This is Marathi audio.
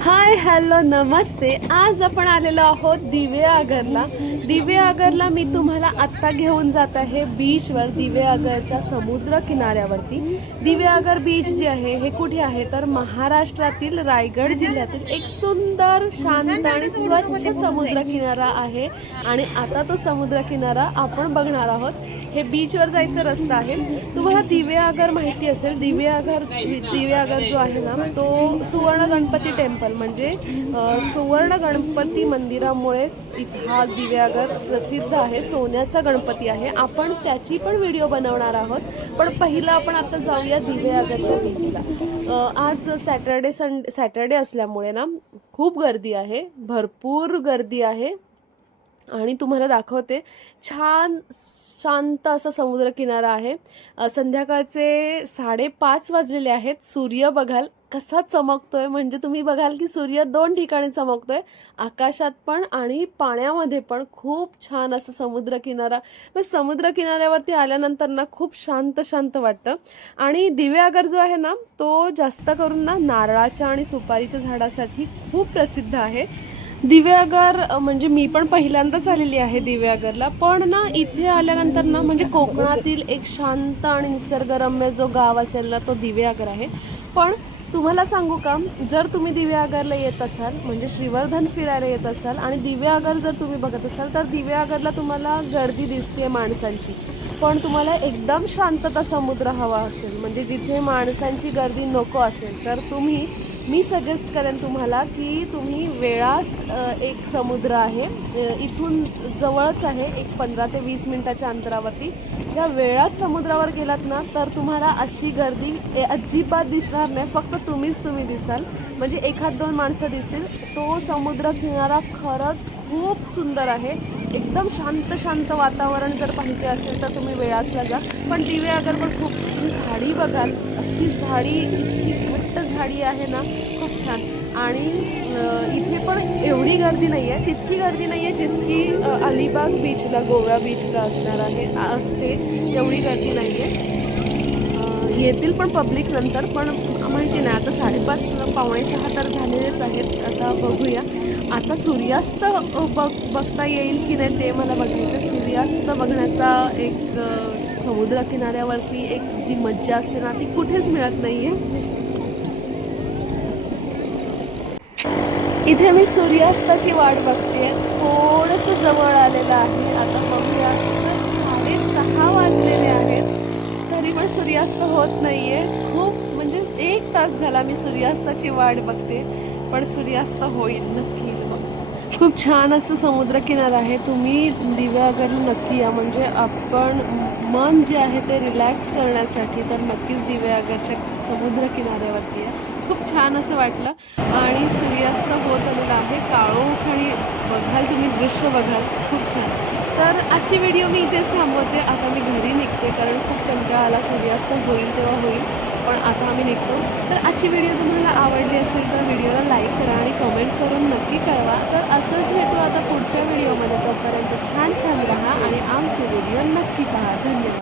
हाय हॅलो नमस्ते. आज आपण आलेलो आहोत दिवेआगरला. दिवेआगरला मी तुम्हाला आत्ता घेऊन जात आहे बीचवर, दिवेआगरच्या समुद्र किनाऱ्यावरती. दिवेआगर बीच जे आहे हे कुठे आहे तर महाराष्ट्रातील रायगड जिल्ह्यातील एक सुंदर शांत आणि स्वच्छ समुद्र किनारा आहे. आणि आता तो समुद्र किनारा आपण बघणार आहोत. हे बीचवर जायचा रस्ता आहे. तुम्हाला दिवेआगर माहिती असेल. दिवेआगर जो आहे ना तो सुवर्ण गणपती टेम्पल म्हणजे सुवर्ण गणपती मंदिरामुळेच हा दिवेआगर प्रसिद्ध आहे. सोन्याचा गणपती आहे. आपण त्याची पण व्हिडिओ बनवणार आहोत. पण पहिलं आपण आता जाऊया दिवेआगरच्या बीचला. आज सॅटर्डे असल्यामुळे ना खूप गर्दी आहे, भरपूर गर्दी आहे. आणि तुम्हाला दाखवते, छान शांत असा समुद्र किनारा आहे. संध्याकाळचे 5:30 वाजलेले आहेत. सूर्य बघाल कसा चमकतोय, म्हणजे तुम्ही बघाल की सूर्य 2 ठिकाणी चमकतोय, आकाशात पण आणि पाण्यामध्ये पण. खूप छान असं समुद्र किनारा. समुद्र किनाऱ्यावरती आल्यानंतर ना खूप शांत शांत वाटतं. आणि दिवेआगर जो आहे ना तो जास्त करून ना नारळाच्या आणि सुपारीच्या झाडासाठी खूप प्रसिद्ध आहे. दिवेआगर म्हणजे मी पण पहिल्यांदाच आलेली आहे दिवेआगरला. पण ना इथे आल्यानंतर ना म्हणजे कोकणातील एक शांत आणि निसर्गरम्य जो गाव असेल ना तो दिवेआगर आहे. पण तुम्हाला सांगू का, जर तुम्ही दिवेआगरला येत असाल म्हणजे श्रीवर्धन फिरायला येत असाल आणि दिवेआगर जर तुम्ही बघत असाल तर दिवेआगरला तुम्हाला गर्दी दिसते माणसांची. पण तुम्हाला एकदम शांतता समुद्र हवा असेल म्हणजे जिथे माणसांची गर्दी नको असेल तर मी सजेस्ट करेन तुम्हाला की तुम्ही वेळास एक समुद्र आहे इथून जवळच आहे, एक 15 ते 20 मिनिटाच्या अंतरावरती. या वेळास समुद्रावर गेलात ना तर तुम्हाला अशी गर्दी अजिबात दिसणार नाही. फक्त तुम्ही दिसाल, म्हणजे 1-2 माणसं दिसतील. तो समुद्र किनारा खरंच खूप सुंदर आहे. एकदम शांत वातावरण जर पाहिजे असेल तर तुम्ही वेळासला जा. पण दिवेआगर पण खूप झाडी बघाल, अशी झाडी, इतकी घट्ट झाडी आहे ना, खूप छान. आणि इथे पण एवढी गर्दी नाही आहे, तितकी गर्दी नाही आहे जितकी अलिबाग बीचला, गोवा बीचला असते तेवढी गर्दी नाही आहे. येतील पण पब्लिक नंतर, पण माहिती नाही आता 5:30 पावणे 6 तर झालेलेच आहेत. आता बघूया, आता सूर्यास्त बघता येईल की नाही ते मला बघायचं. सूर्यास्त बघण्याचा एक समुद्र किनाऱ्यावरती एक जी मज्जा असते ना ती कुठेच मिळत नाहीये. इथे मी सूर्यास्ताची वाट बघते. थोडंसं जवळ आलेलं आहे. आता बघूया, 6:30 वाजलेले आहेत तरी पण सूर्यास्त होत नाहीये. खूप म्हणजे 1 तास झाला मी सूर्यास्ताची वाट बघते, पण सूर्यास्त होईल नक्की. खूप छान असं समुद्र किनारा आहे. तुम्ही दिवेआगरला नक्की या. म्हणजे आपण मन जे आहे ते रिलॅक्स करण्यासाठी तर नक्कीच दिवेआगरच्या समुद्र किनाऱ्यावरती आहे. खूप छान असं वाटलं. आणि सूर्यास्त होत आलेला आहे. काळोख आणि बघाल तुम्ही दृश्य बघाल, खूप छान. तर आजची व्हिडिओ मी इथेच थांबवते. आता मी घरी निघते कारण खूप कंटाळा आला. सूर्यास्त होईल तेव्हा होईल, पण आता आम्ही निघतो. तर आजची व्हिडिओ तुम्हाला आवडली असेल तर व्हिडिओला लाईक करा आणि कमेंट करून नक्की कळवा. तर असंच भेटू आता पुढच्या व्हिडिओमध्ये. तोपर्यंत छान राहा आणि आमचे व्हिडिओ नक्की पहा. धन्यवाद.